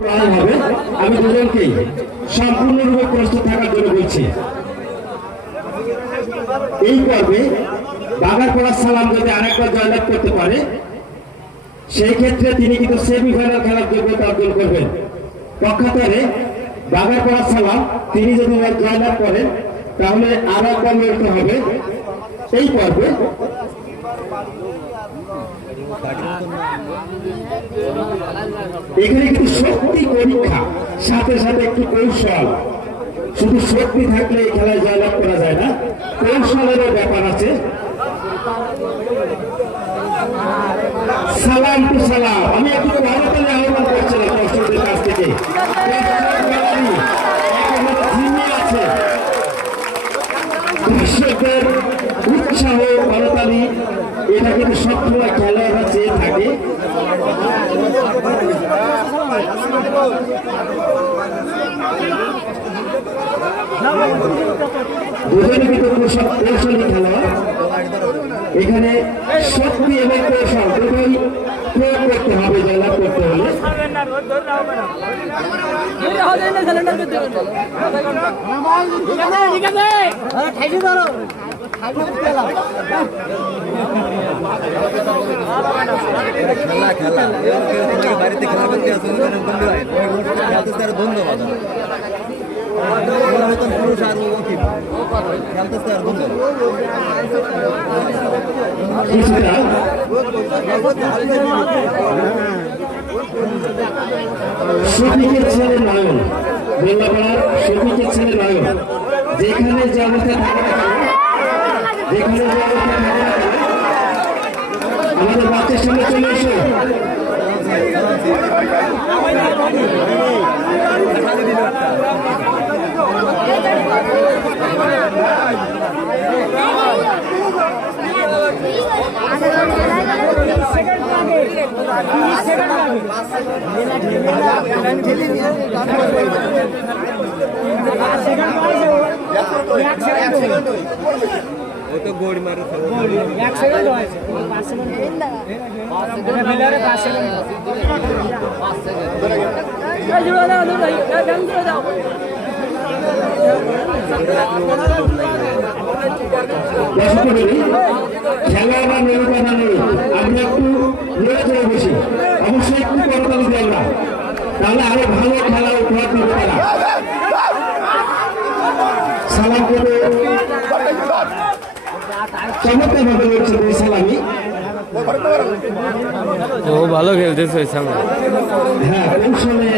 হবে আমি দুজনকেই সম্পূর্ণরূপে প্রস্তুত থাকার জন্য বলছি। এই পর্বে বাগারপাড়া সালাম যদি আরেকবার জয়লাভ করতে পারে সেই ক্ষেত্রে তিনি কিন্তু সেমিফাইনাল খেলার যোগ্যতা অর্জন করবেন। পক্ষান্তরে বাগারপাড়া সালাম তিনি যদি জয়লাভ করেন তাহলে আরো একবার লড়তে হবে এই পর্বে। এখানে কিন্তু শক্তি পরীক্ষা সাথে সাথে একটু কৌশল, শুধু শক্তি থাকলে এই খেলায় জয়লাভ করা যায় না, কৌশলেরও ব্যাপার আছে। সালাম টু সালাম, আমি একটু ভারতের আহ্বান করছিলাম দর্শকদের কাছ থেকে, আছে দর্শকদের উৎসাহ করতালি, এটা কিন্তু সবসময় খেলোয়াড়রা চেয়ে থাকে। দুজনে কিন্তু কৌশলী খেলোয়াড়, এখানে শক্তি এবং কৌশল দুটোই প্রয়োগ করতে হবে জয়লাভ করতে হলে। বাড়িতে খেলা করতে ধন্যবাদ পুরুষ আর খেলতেছে আর শফিকের ছেলে নয়ন, মোল্লাপাড়ার শফিকের ছেলে নয়ন, যেখানে যে অবস্থা থাকে যেখানে যে অবস্থা থাকে আমাদের বাচ্চার সঙ্গে চলে এসো। তো গোড় মারে খেলা বা নেই কথা নেই, আমরা একটু নেড়ে চলে বসি, অবশ্যই একটু করতালি দেয় না, তাহলে আরো ভালো খেলা উপহার দিতে পারা। সালাম করে চমৎকার ভাবে লড়ছে দুই সালামি, ও ভালো খেলতেছে। হ্যাঁ কৌশলে